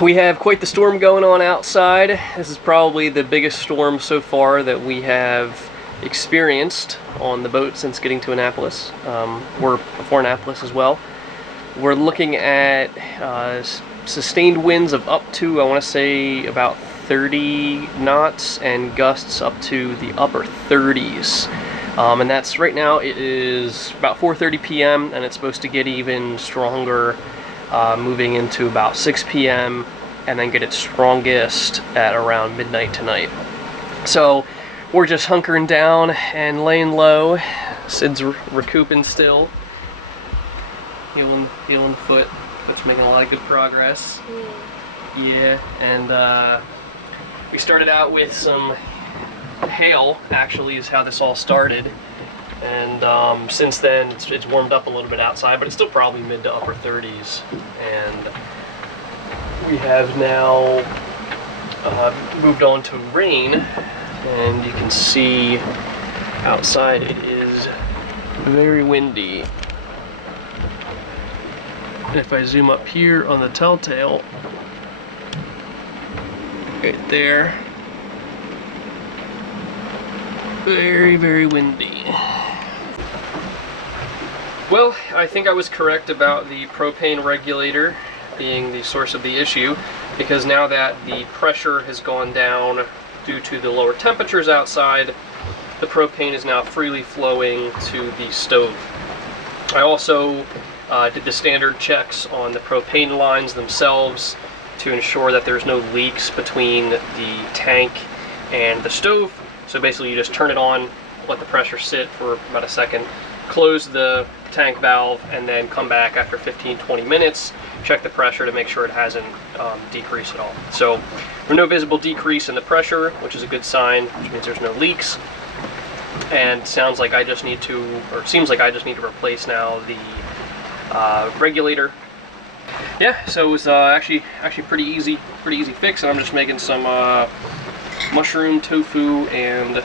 we have quite the storm going on outside. This is probably the biggest storm so far that we have experienced on the boat since getting to Annapolis. We're before Annapolis as well. We're looking at sustained winds of up to, I want to say, about 30 knots and gusts up to the upper 30s. And that's right now. It is about 4:30 p.m. and it's supposed to get even stronger moving into about 6 p.m. and then get its strongest at around midnight tonight. So we're just hunkering down and laying low. Sid's recouping still. Healing foot. Foot's making a lot of good progress. Yeah, and we started out with some hail, actually, is how this all started. And since then, it's warmed up a little bit outside, but it's still probably mid to upper 30s. And we have now moved on to rain, and you can see outside it is very windy. And if I zoom up here on the telltale, right there, very, very windy. Well, I think I was correct about the propane regulator being the source of the issue, because now that the pressure has gone down due to the lower temperatures outside, the propane is now freely flowing to the stove. I also did the standard checks on the propane lines themselves to ensure that there's no leaks between the tank and the stove. So basically you just turn it on, let the pressure sit for about a second, close the tank valve, and then come back after 15-20 minutes, check the pressure to make sure it hasn't decreased at all. So there's no visible decrease in the pressure, which is a good sign, which means there's no leaks. And it seems like I just need to replace now the regulator. Yeah, so it was actually pretty easy fix, and I'm just making some mushroom, tofu, and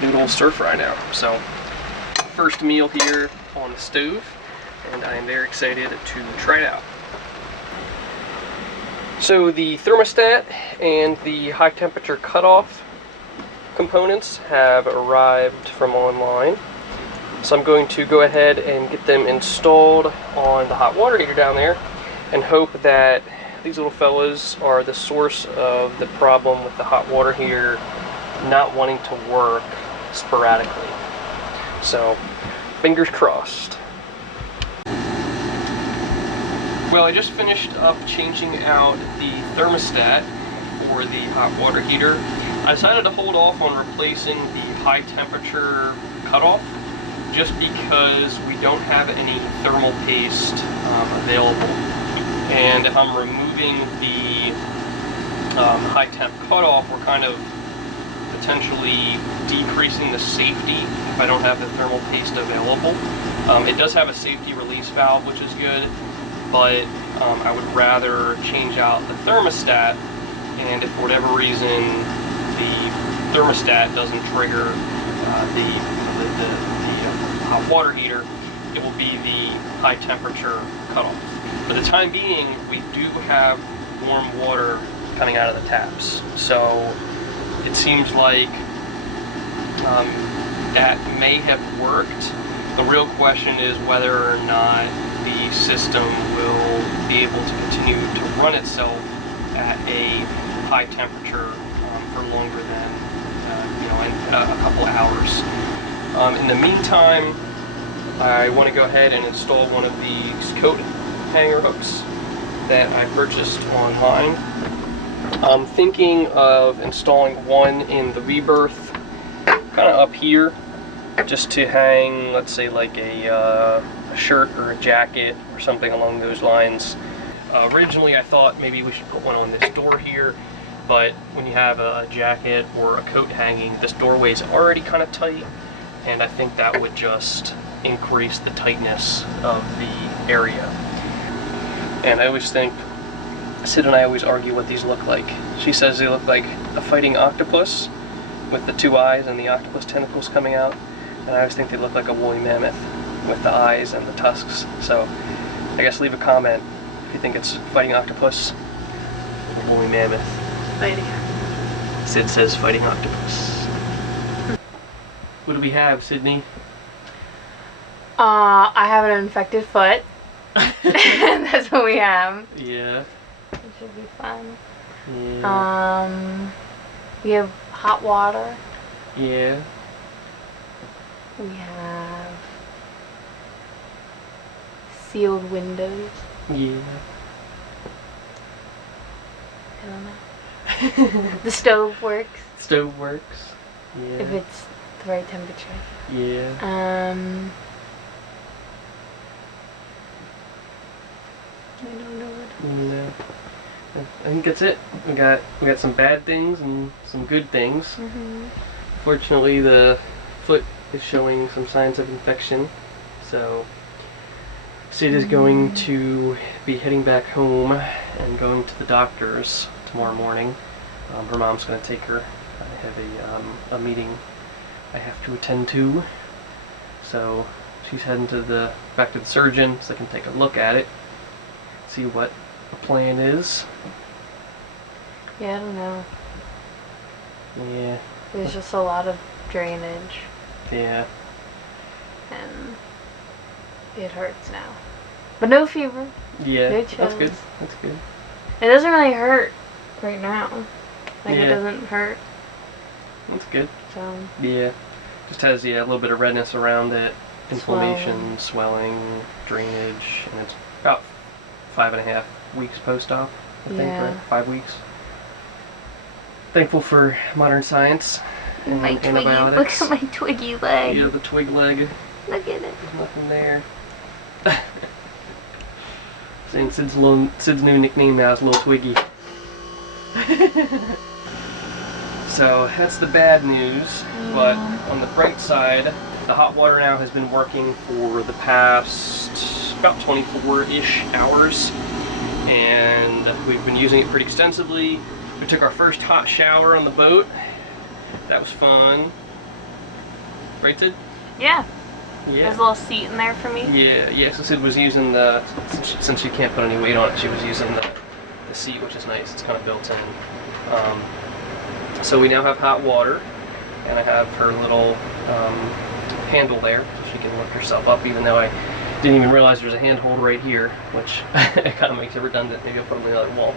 noodle stir fry now. So first meal here on the stove, and I am very excited to try it out. So the thermostat and the high temperature cutoff components have arrived from online. So I'm going to go ahead and get them installed on the hot water heater down there and hope that these little fellas are the source of the problem with the hot water heater not wanting to work sporadically. So, fingers crossed. Well, I just finished up changing out the thermostat for the hot water heater. I decided to hold off on replacing the high temperature cutoff just because we don't have any thermal paste available. And if I'm removing the high temp cutoff, we're kind of potentially decreasing the safety if I don't have the thermal paste available. It does have a safety release valve, which is good, but I would rather change out the thermostat, and if for whatever reason the thermostat doesn't trigger the hot water heater, it will be the high temperature cutoff. For the time being, we do have warm water coming out of the taps, so it seems like that may have worked. The real question is whether or not the system will be able to continue to run itself at a high temperature for longer than a couple of hours. In the meantime, I want to go ahead and install one of these coat hanger hooks that I purchased online. I'm thinking of installing one in the rebirth, kind of up here, just to hang, let's say, like a shirt or a jacket or something along those lines. Originally I thought maybe we should put one on this door here, but when you have a jacket or a coat hanging, this doorway is already kind of tight, and I think that would just increase the tightness of the area. And I always think, Sid and I always argue what these look like. She says they look like a fighting octopus with the two eyes and the octopus tentacles coming out, and I always think they look like a woolly mammoth with the eyes and the tusks. So I guess leave a comment if you think it's fighting octopus woolly mammoth. Fighting. Sid says fighting octopus. What do we have, Sydney? I have an infected foot. That's what we have. Yeah. It should be fun. Yeah. We have hot water. Yeah. We have sealed windows. Yeah. I don't know. The stove works. Stove works. Yeah. If it's the right temperature. Yeah. I don't know what. No. I think that's it. We got some bad things and some good things. Mm-hmm. Fortunately, the foot is showing some signs of infection, so Sid is going to be heading back home and going to the doctor's tomorrow morning. Her mom's going to take her. I have a meeting I have to attend to, so she's heading back to the surgeon so they can take a look at it, see what the plan is. Yeah, I don't know. Yeah. There's just a lot of drainage. Yeah. And it hurts now. But no fever. Yeah. No That's chills. good. That's good. It doesn't really hurt right now. Like Yeah. it doesn't hurt. That's good. So Yeah. Just has a little bit of redness around it, inflammation, swelling, drainage, and it's about 5.5 weeks post-op, I think, Yeah. right? 5 weeks. Thankful for modern science and my twiggy. antibiotics. Look at my twiggy leg. Yeah, the twig leg. Look at it. There's nothing there. Saying Sid's new nickname now is Little Twiggy. So that's the bad news, but on the bright side, the hot water now has been working for the past about 24-ish hours, and we've been using it pretty extensively. We took our first hot shower on the boat. That was fun. Right, Sid? Yeah. Yeah. There's a little seat in there for me. Yeah, so Sid was using since she can't put any weight on it, she was using the seat, which is nice. It's kind of built in. So we now have hot water, and I have her little handle there, so she can lift herself up, even though I didn't even realize there's a handhold right here, which kind of makes it redundant. Maybe I'll put it on the other wall.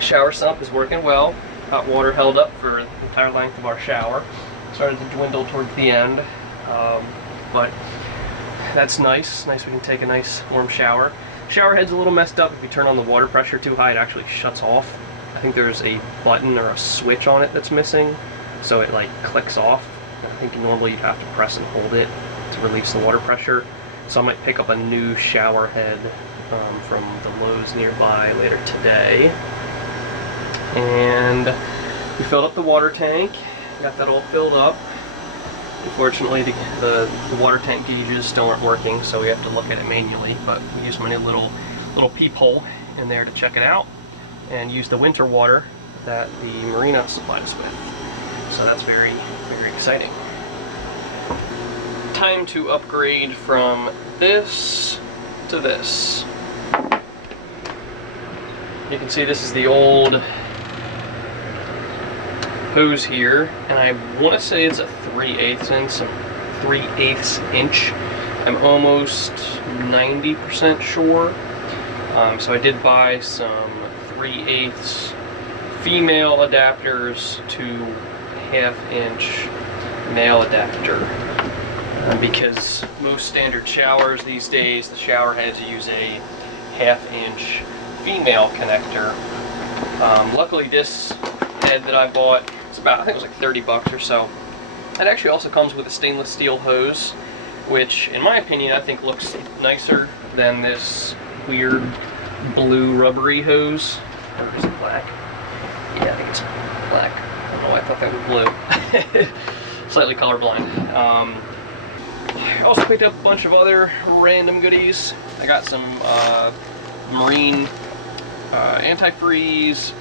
Shower sump is working well. Hot water held up for the entire length of our shower. Started to dwindle towards the end, but that's nice. Nice we can take a nice warm shower. Shower head's a little messed up. If you turn on the water pressure too high, it actually shuts off. I think there's a button or a switch on it that's missing, so it like clicks off. I think normally you'd have to press and hold it to release the water pressure. So I might pick up a new shower head from the Lowe's nearby later today. And we filled up the water tank, got that all filled up. Unfortunately, the water tank gauges still aren't working, so we have to look at it manually, but we use my new little peephole in there to check it out, and use the winter water that the marina supplied us with. So that's very, very exciting. Time to upgrade from this to this. You can see this is the old hose here, and I want to say it's a 3/8 inch. I'm almost 90% sure. So I did buy some 3/8 female adapters to 1/2 inch male adapter. Because most standard showers these days, the shower heads use a 1/2 inch female connector. Luckily this head that I bought, it's about, I think it was like 30 bucks or so. It actually also comes with a stainless steel hose, which in my opinion I think looks nicer than this weird blue rubbery hose. Or is it black? Yeah, I think it's black. I don't know why I thought that was blue. Slightly colorblind. I also picked up a bunch of other random goodies. I got some marine antifreeze.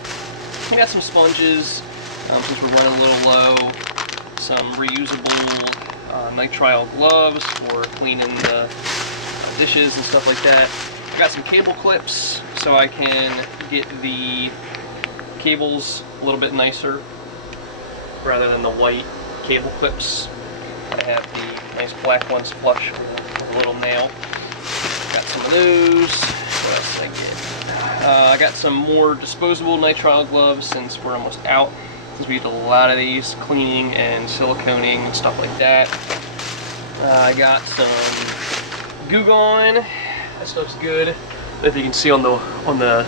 I got some sponges, since we're running a little low. Some reusable nitrile gloves for cleaning the dishes and stuff like that. I got some cable clips, so so I can get the cables a little bit nicer rather than the white cable clips. I have the nice black ones flush with a little nail. Got some of those. What else did I get? I got some more disposable nitrile gloves since we're almost out. Since we use a lot of these cleaning and siliconing and stuff like that. I got some Goo Gone. That stuff's good. If you can see on the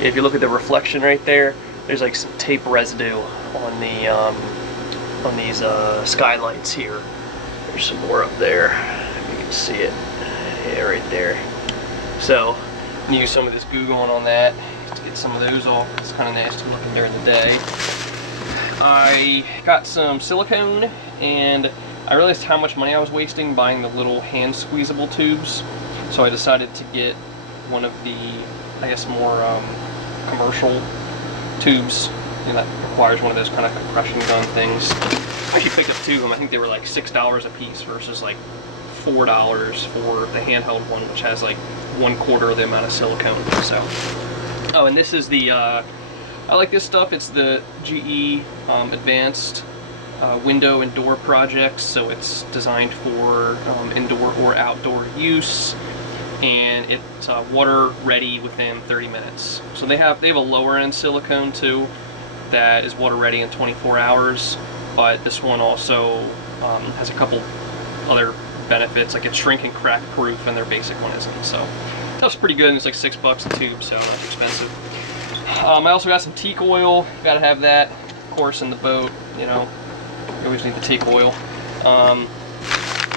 if you look at the reflection right there, there's like some tape residue on the on these skylights here. There's some more up there. If you can see it, yeah, right there. So use some of this Goo Gone on that to get some of those off. It's kind of nasty looking during the day. I got some silicone, and I realized how much money I was wasting buying the little hand squeezable tubes. So I decided to get one of the, I guess, more commercial tubes, and that requires one of those kind of compression gun things. I actually picked up two of them. I think they were like $6 a piece versus like $4 for the handheld one, which has like 1/4 of the amount of silicone. So, oh, and this is the I like this stuff. It's the GE Advanced window and door projects, so it's designed for indoor or outdoor use, and it's water ready within 30 minutes. So they have a lower end silicone too that is water ready in 24 hours, but this one also has a couple other benefits, like it's shrink and crack proof, and their basic one isn't. So that's pretty good, and it's like $6 a tube, so not too expensive. I also got some teak oil. Gotta have that, of course, in the boat. You know, you always need the teak oil. And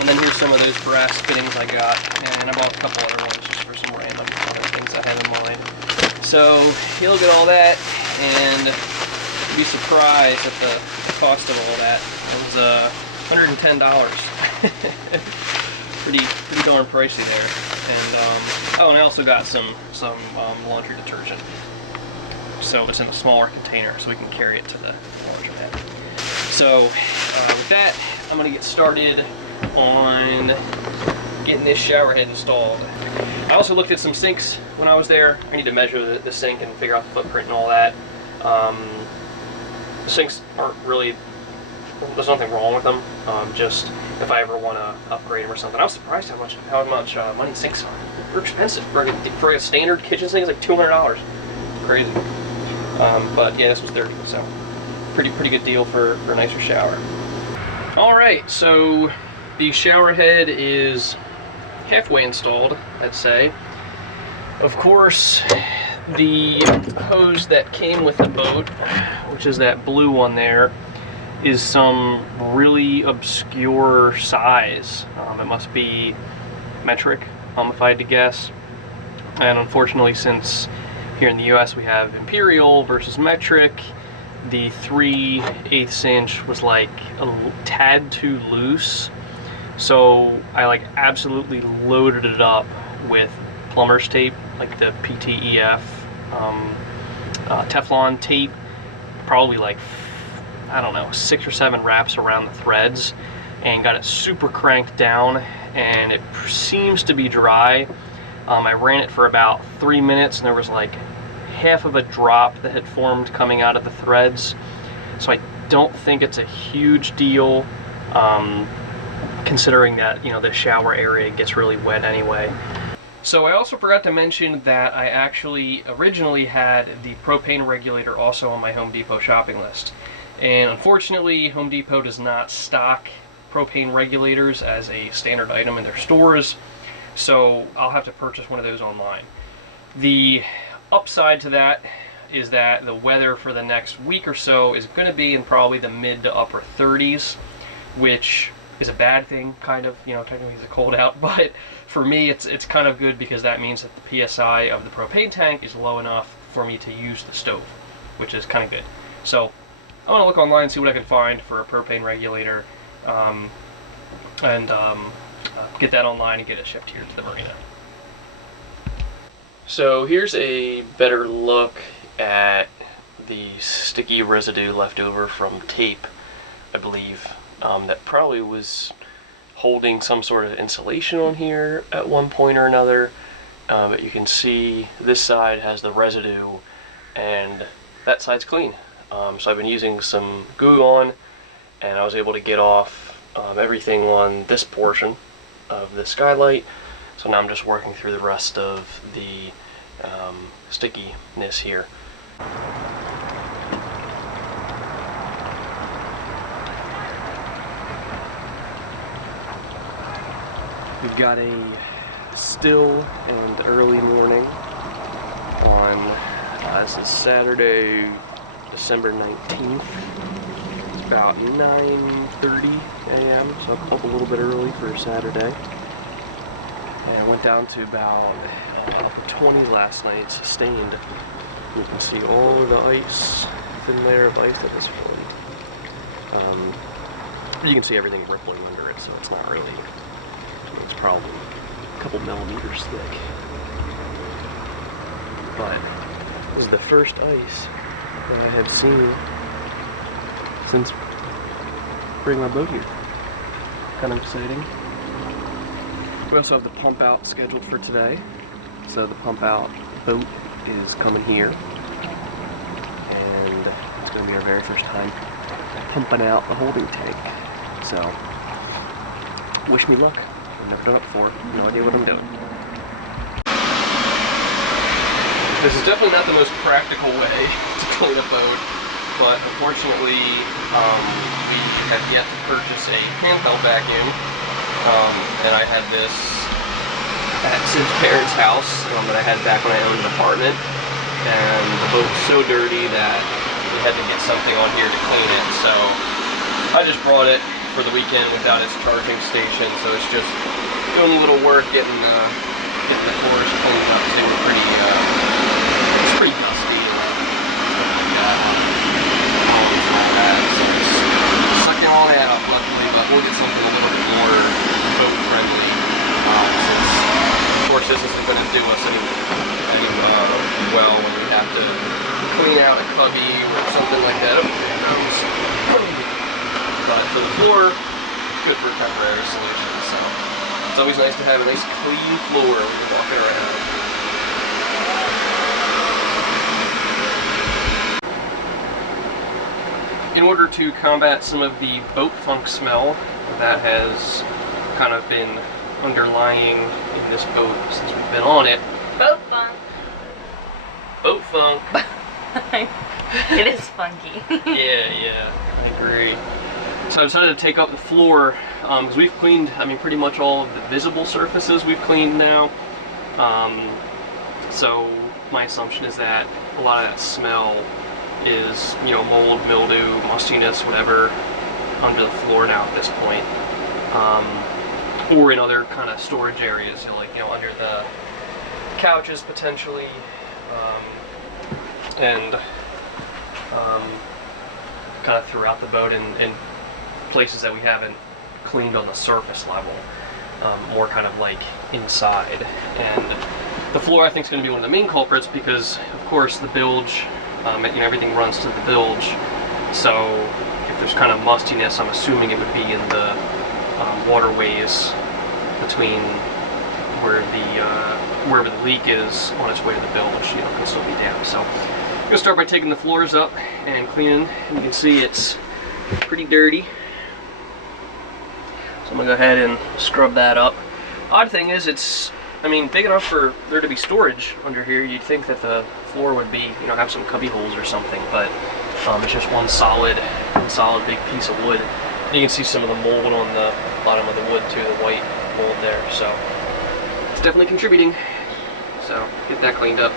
then here's some of those brass fittings I got, and I bought a couple other ones just for some random other things I had in mind. So you look at all that, and you'd be surprised at the cost of all that. It was $110. pretty darn pricey there. And oh, and I also got some laundry detergent. So it's in a smaller container, so we can carry it to the laundromat. So with that, I'm gonna get started on getting this shower head installed. I also looked at some sinks when I was there. I need to measure the sink and figure out the footprint and all that. The sinks aren't really, there's nothing wrong with them. Just if I ever want to upgrade them or something. I was surprised how much money sinks are. They're expensive. For a standard kitchen sink, it's like $200. Crazy. But yeah, this was $30, so pretty good deal for a nicer shower. All right, so the shower head is halfway installed, I'd say. Of course, the hose that came with the boat, which is that blue one there, is some really obscure size. It must be metric, if I had to guess. And unfortunately, since here in the US we have imperial versus metric, the 3/8 inch was like a tad too loose. So I like absolutely loaded it up with plumber's tape, like the PTEF Teflon tape, probably like, I don't know, 6 or 7 wraps around the threads, and got it super cranked down, and it seems to be dry. I ran it for about 3 minutes, and there was like half of a drop that had formed coming out of the threads. So I don't think it's a huge deal, considering that, you know, the shower area gets really wet anyway. So I also forgot to mention that I actually originally had the propane regulator also on my Home Depot shopping list. And unfortunately, Home Depot does not stock propane regulators as a standard item in their stores, so I'll have to purchase one of those online. The upside to that is that the weather for the next week or so is going to be in probably the mid to upper 30s, which is a bad thing, kind of. You know, technically it's cold out, but for me it's kind of good, because that means that the PSI of the propane tank is low enough for me to use the stove, which is kind of good. So I want to look online and see what I can find for a propane regulator, and get that online and get it shipped here to the marina. So here's a better look at the sticky residue left over from tape, I believe, that probably was holding some sort of insulation on here at one point or another. but you can see this side has the residue and that side's clean. So I've been using some Goo on, and I was able to get off everything on this portion of the skylight. So now I'm just working through the rest of the stickiness here. We've got a still and early morning on, this is Saturday, December 19th. It's about 9:30 a.m., so up a little bit early for Saturday. And I went down to about 20 last night, sustained. You can see all of the ice, thin layer of ice at this point. You can see everything rippling under it, so it's not really, it's probably a couple millimeters thick. But this is the first ice that I have seen since bringing my boat here. Kind of exciting. We also have the pump out scheduled for today. So the pump out boat is coming here, and it's going to be our very first time pumping out the holding tank. So wish me luck. I've never done it before. No idea what I'm doing. This is definitely not the most practical way to clean a boat, but unfortunately we have yet to purchase a handheld vacuum, and I had this at Sid's parents' house that I had back when I owned an apartment, and the boat was so dirty that we had to get something on here to clean it, so I just brought it for the weekend without its charging station, so it's just doing a little work getting the floors cleaned up. They were pretty, it's pretty dusty, columns and all that, so it's sucking all that up luckily, but we'll get something a little bit more boat friendly, since of course this isn't going to do us any well when we have to clean out a cubby or something like that. But for the floor, good for a temporary solution, so it's always nice to have a nice clean floor when you're walking around. In order to combat some of the boat funk smell that has kind of been underlying in this boat since we've been on it. Boat funk. Boat funk. It is funky. Yeah, I agree. So I decided to take up the floor, because we've cleaned, pretty much all of the visible surfaces we've cleaned now. So my assumption is that a lot of that smell is, mold, mildew, mustiness, whatever, under the floor now at this point. Or in other kind of storage areas, under the couches potentially, and kind of throughout the boat and places that we haven't cleaned on the surface level, more kind of like inside. And the floor I think is going to be one of the main culprits because of course the bilge, everything runs to the bilge, so if there's kind of mustiness, I'm assuming it would be in the waterways between wherever the leak is on its way to the bilge, can still be damp. So I'm going to start by taking the floors up and cleaning, and you can see it's pretty dirty. So I'm going to go ahead and scrub that up. Odd thing is it's, big enough for there to be storage under here. You'd think that the floor would be, have some cubby holes or something, but it's just one solid big piece of wood. You can see some of the mold on the bottom of the wood too, the white mold there, so it's definitely contributing. So get that cleaned up.